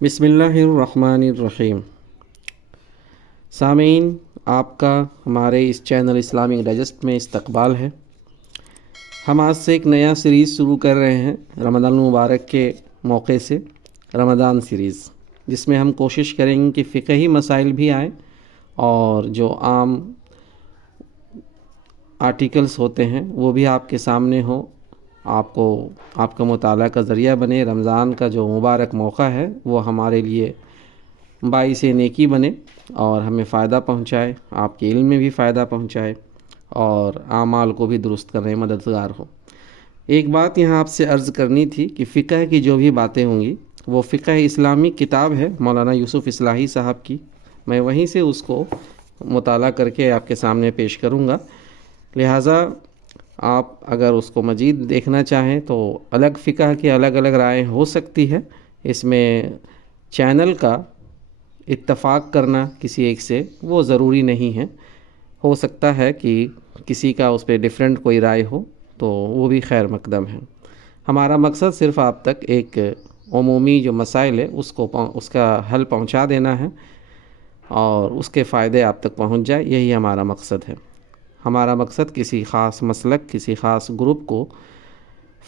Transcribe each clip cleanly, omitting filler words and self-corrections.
بسم اللہ الرحمن الرحیم۔ سامعین، آپ کا ہمارے اس چینل اسلامک ڈائجسٹ میں استقبال ہے۔ ہم آج سے ایک نیا سیریز شروع کر رہے ہیں رمضان المبارک کے موقع سے، رمضان سیریز، جس میں ہم کوشش کریں گے کہ فقہی مسائل بھی آئیں اور جو عام آرٹیکلز ہوتے ہیں وہ بھی آپ کے سامنے ہوں، آپ کا مطالعہ کا ذریعہ بنے۔ رمضان کا جو مبارک موقع ہے وہ ہمارے لیے باعث نیکی بنے اور ہمیں فائدہ پہنچائے، آپ کے علم میں بھی فائدہ پہنچائے اور اعمال کو بھی درست کرنے میں مددگار ہو۔ ایک بات یہاں آپ سے عرض کرنی تھی کہ فقہ کی جو بھی باتیں ہوں گی وہ فقہ اسلامی کتاب ہے مولانا یوسف اصلاحی صاحب کی، میں وہیں سے اس کو مطالعہ کر کے آپ کے سامنے پیش کروں گا۔ لہٰذا آپ اگر اس کو مزید دیکھنا چاہیں تو الگ فقہ کی الگ الگ رائے ہو سکتی ہے، اس میں چینل کا اتفاق کرنا کسی ایک سے وہ ضروری نہیں ہے۔ ہو سکتا ہے کہ کسی کا اس پہ ڈیفرنٹ کوئی رائے ہو تو وہ بھی خیر مقدم ہے۔ ہمارا مقصد صرف آپ تک ایک عمومی جو مسائل ہے اس کا حل پہنچا دینا ہے اور اس کے فائدے آپ تک پہنچ جائے، یہی ہمارا مقصد ہے۔ ہمارا مقصد کسی خاص مسلک، کسی خاص گروپ کو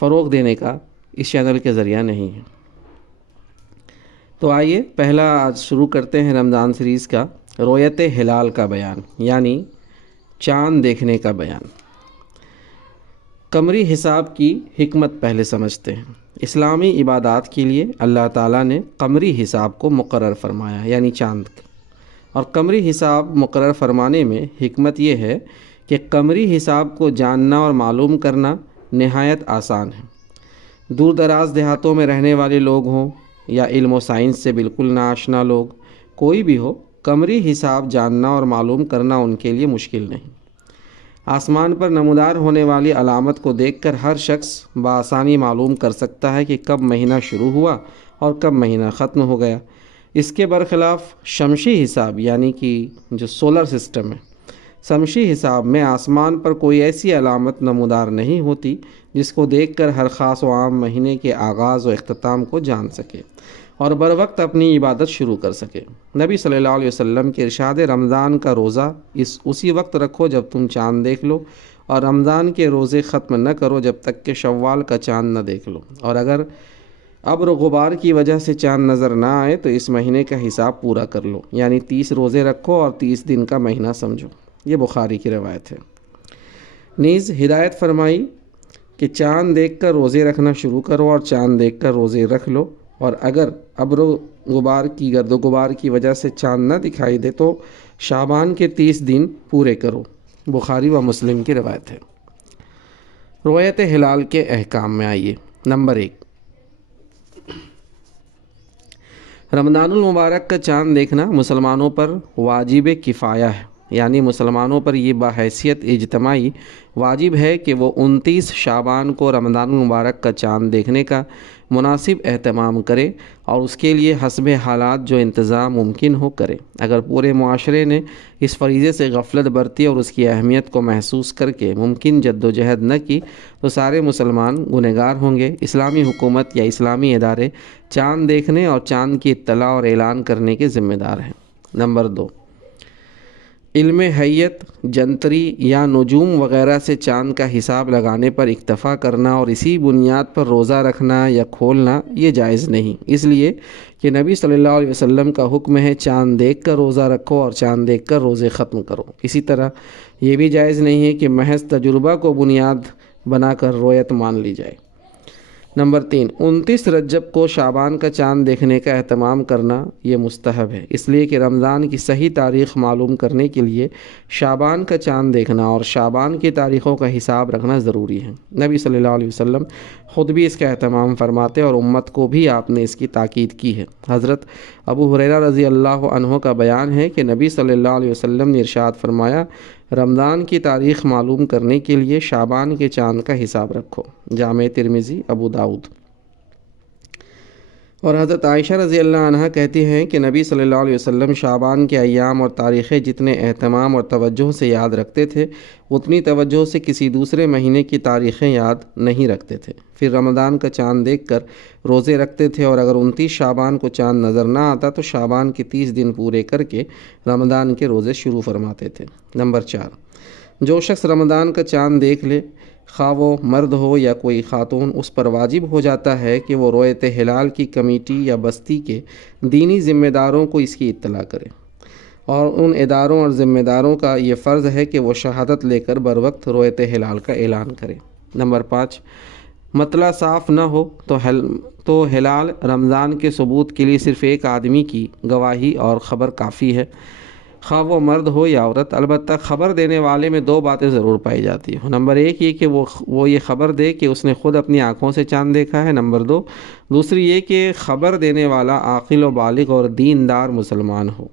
فروغ دینے کا اس چینل کے ذریعہ نہیں ہے۔ تو آئیے پہلا آج شروع کرتے ہیں رمضان سیریز کا رؤیت ہلال کا بیان، یعنی چاند دیکھنے کا بیان۔ قمری حساب کی حکمت پہلے سمجھتے ہیں۔ اسلامی عبادات کے لیے اللہ تعالیٰ نے قمری حساب کو مقرر فرمایا، یعنی چاند، اور قمری حساب مقرر فرمانے میں حکمت یہ ہے کہ قمری حساب کو جاننا اور معلوم کرنا نہایت آسان ہے۔ دور دراز دیہاتوں میں رہنے والے لوگ ہوں یا علم و سائنس سے بالکل ناآشنا لوگ، کوئی بھی ہو، قمری حساب جاننا اور معلوم کرنا ان کے لیے مشکل نہیں۔ آسمان پر نمودار ہونے والی علامت کو دیکھ کر ہر شخص بآسانی معلوم کر سکتا ہے کہ کب مہینہ شروع ہوا اور کب مہینہ ختم ہو گیا۔ اس کے برخلاف شمسی حساب، یعنی کہ جو سولر سسٹم ہے، شمسی حساب میں آسمان پر کوئی ایسی علامت نمودار نہیں ہوتی جس کو دیکھ کر ہر خاص و عام مہینے کے آغاز و اختتام کو جان سکے اور بروقت اپنی عبادت شروع کر سکے۔ نبی صلی اللہ علیہ وسلم کے ارشاد رمضان کا روزہ اسی وقت رکھو جب تم چاند دیکھ لو، اور رمضان کے روزے ختم نہ کرو جب تک کہ شوال کا چاند نہ دیکھ لو، اور اگر ابر و غبار کی وجہ سے چاند نظر نہ آئے تو اس مہینے کا حساب پورا کر لو، یعنی 30 روزے رکھو اور 30 دن کا مہینہ سمجھو۔ یہ بخاری کی روایت ہے۔ نیز ہدایت فرمائی کہ چاند دیکھ کر روزے رکھنا شروع کرو اور چاند دیکھ کر روزے رکھ لو، اور اگر ابر و غبار کی گرد و غبار کی وجہ سے چاند نہ دکھائی دے تو شعبان کے 30 دن پورے کرو۔ بخاری و مسلم کی روایت ہے۔ رؤیت ہلال کے احکام میں آئیے۔ نمبر 1، رمضان المبارک کا چاند دیکھنا مسلمانوں پر واجب کفایہ ہے، یعنی مسلمانوں پر یہ بحیثیت اجتماعی واجب ہے کہ وہ 29 شعبان کو رمضان المبارک کا چاند دیکھنے کا مناسب اہتمام کرے اور اس کے لیے حسب حالات جو انتظام ممکن ہو کرے۔ اگر پورے معاشرے نے اس فریضے سے غفلت برتی اور اس کی اہمیت کو محسوس کر کے ممکن جد و جہد نہ کی تو سارے مسلمان گنہگار ہوں گے۔ اسلامی حکومت یا اسلامی ادارے چاند دیکھنے اور چاند کی اطلاع اور اعلان کرنے کے ذمہ دار ہیں۔ نمبر 2، علم حیت، جنتری یا نجوم وغیرہ سے چاند کا حساب لگانے پر اکتفا کرنا اور اسی بنیاد پر روزہ رکھنا یا کھولنا یہ جائز نہیں، اس لیے کہ نبی صلی اللہ علیہ وسلم کا حکم ہے چاند دیکھ کر روزہ رکھو اور چاند دیکھ کر روزے ختم کرو۔ اسی طرح یہ بھی جائز نہیں ہے کہ محض تجربہ کو بنیاد بنا کر رویت مان لی جائے۔ نمبر 3، 29 رجب کو شعبان کا چاند دیکھنے کا اہتمام کرنا یہ مستحب ہے، اس لیے کہ رمضان کی صحیح تاریخ معلوم کرنے کے لیے شعبان کا چاند دیکھنا اور شعبان کی تاریخوں کا حساب رکھنا ضروری ہے۔ نبی صلی اللہ علیہ وسلم خود بھی اس کا اہتمام فرماتے اور امت کو بھی آپ نے اس کی تاکید کی ہے۔ حضرت ابو ہریرہ رضی اللہ عنہ کا بیان ہے کہ نبی صلی اللہ علیہ وسلم نے ارشاد فرمایا، رمضان کی تاریخ معلوم کرنے کے لیے شعبان کے چاند کا حساب رکھو۔ جامع ترمذی، ابو داؤد۔ اور حضرت عائشہ رضی اللہ عنہ کہتی ہیں کہ نبی صلی اللہ علیہ وسلم شعبان کے ایام اور تاریخیں جتنے اہتمام اور توجہ سے یاد رکھتے تھے اتنی توجہ سے کسی دوسرے مہینے کی تاریخیں یاد نہیں رکھتے تھے۔ پھر رمضان کا چاند دیکھ کر روزے رکھتے تھے، اور اگر 29 شعبان کو چاند نظر نہ آتا تو شعبان کے 30 دن پورے کر کے رمضان کے روزے شروع فرماتے تھے۔ نمبر 4، جو شخص رمضان کا چاند دیکھ لے، خواہ وہ مرد ہو یا کوئی خاتون، اس پر واجب ہو جاتا ہے کہ وہ رؤیت ہلال کی کمیٹی یا بستی کے دینی ذمہ داروں کو اس کی اطلاع کرے، اور ان اداروں اور ذمہ داروں کا یہ فرض ہے کہ وہ شہادت لے کر بروقت رؤیت ہلال کا اعلان کرے۔ نمبر 5، مطلع صاف نہ ہو تو ہلال رمضان کے ثبوت کے لیے صرف ایک آدمی کی گواہی اور خبر کافی ہے، خواہ وہ مرد ہو یا عورت۔ البتہ خبر دینے والے میں 2 باتیں ضرور پائی جاتی ہیں۔ نمبر 1 یہ کہ وہ یہ خبر دے کہ اس نے خود اپنی آنکھوں سے چاند دیکھا ہے۔ نمبر 2 دوسری یہ کہ خبر دینے والا عاقل و بالغ اور دیندار مسلمان ہو۔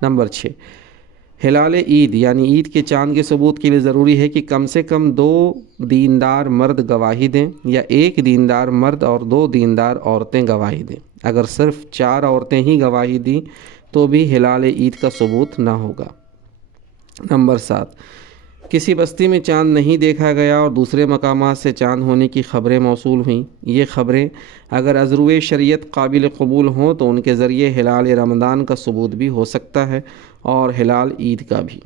نمبر 6، ہلال عید یعنی عید کے چاند کے ثبوت کے لیے ضروری ہے کہ کم سے کم 2 دیندار مرد گواہی دیں، یا 1 دیندار مرد اور 2 دیندار عورتیں گواہی دیں۔ اگر صرف 4 عورتیں ہی گواہی دیں تو بھی ہلال عید کا ثبوت نہ ہوگا۔ نمبر 7، کسی بستی میں چاند نہیں دیکھا گیا اور دوسرے مقامات سے چاند ہونے کی خبریں موصول ہوئیں، یہ خبریں اگر از روئے شریعت قابل قبول ہوں تو ان کے ذریعے ہلال رمضان کا ثبوت بھی ہو سکتا ہے اور ہلال عید کا بھی۔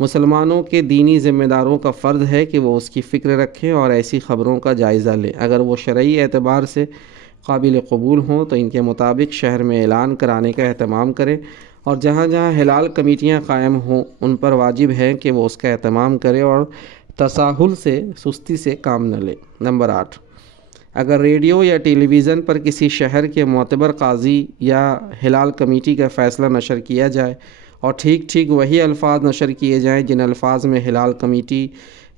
مسلمانوں کے دینی ذمہ داروں کا فرض ہے کہ وہ اس کی فکر رکھیں اور ایسی خبروں کا جائزہ لیں۔ اگر وہ شرعی اعتبار سے قابل قبول ہوں تو ان کے مطابق شہر میں اعلان کرانے کا اہتمام کریں، اور جہاں جہاں ہلال کمیٹیاں قائم ہوں ان پر واجب ہے کہ وہ اس کا اہتمام کرے اور تساہل سے، سستی سے کام نہ لے۔ نمبر 8، اگر ریڈیو یا ٹیلی ویژن پر کسی شہر کے معتبر قاضی یا ہلال کمیٹی کا فیصلہ نشر کیا جائے اور ٹھیک وہی الفاظ نشر کیے جائیں جن الفاظ میں ہلال کمیٹی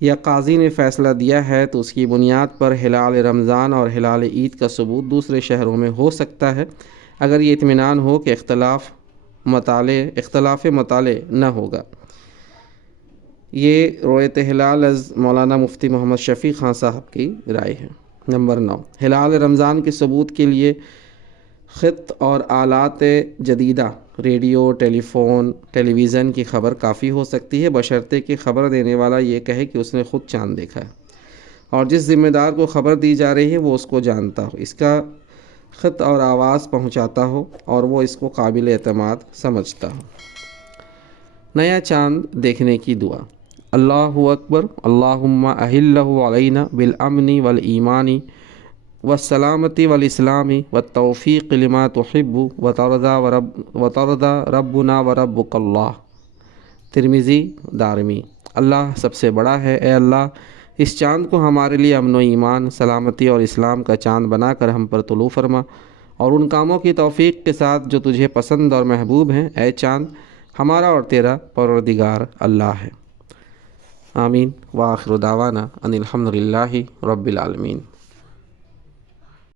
یا قاضی نے فیصلہ دیا ہے، تو اس کی بنیاد پر ہلال رمضان اور ہلال عید کا ثبوت دوسرے شہروں میں ہو سکتا ہے، اگر یہ اطمینان ہو کہ اختلاف مطالع نہ ہوگا۔ یہ رؤیت ہلال از مولانا مفتی محمد شفیع خان صاحب کی رائے ہے۔ نمبر 9، ہلال رمضان کے ثبوت کے لیے خط اور آلات جدیدہ، ریڈیو، ٹیلی فون، ٹیلی ویژن کی خبر کافی ہو سکتی ہے، بشرطے کہ خبر دینے والا یہ کہے کہ اس نے خود چاند دیکھا ہے، اور جس ذمہ دار کو خبر دی جا رہی ہے وہ اس کو جانتا ہو، اس کا خط اور آواز پہنچاتا ہو اور وہ اس کو قابل اعتماد سمجھتا ہو۔ نیا چاند دیکھنے کی دعا۔ اللہ اکبر، اللہم اہلہ علینا بالامن والایمان والسلامتی والاسلام والتوفیق لما تحب وترضى ربنا وربک اللہ۔ ترمذی، دارمی۔ اللہ سب سے بڑا ہے، اے اللہ اس چاند کو ہمارے لیے امن و ایمان، سلامتی اور اسلام کا چاند بنا کر ہم پر طلوع فرما، اور ان کاموں کی توفیق کے ساتھ جو تجھے پسند اور محبوب ہیں۔ اے چاند ہمارا اور تیرا پروردگار اللہ ہے۔ آمین۔ وآخر دعوانا ان الحمد للہ رب العالمین۔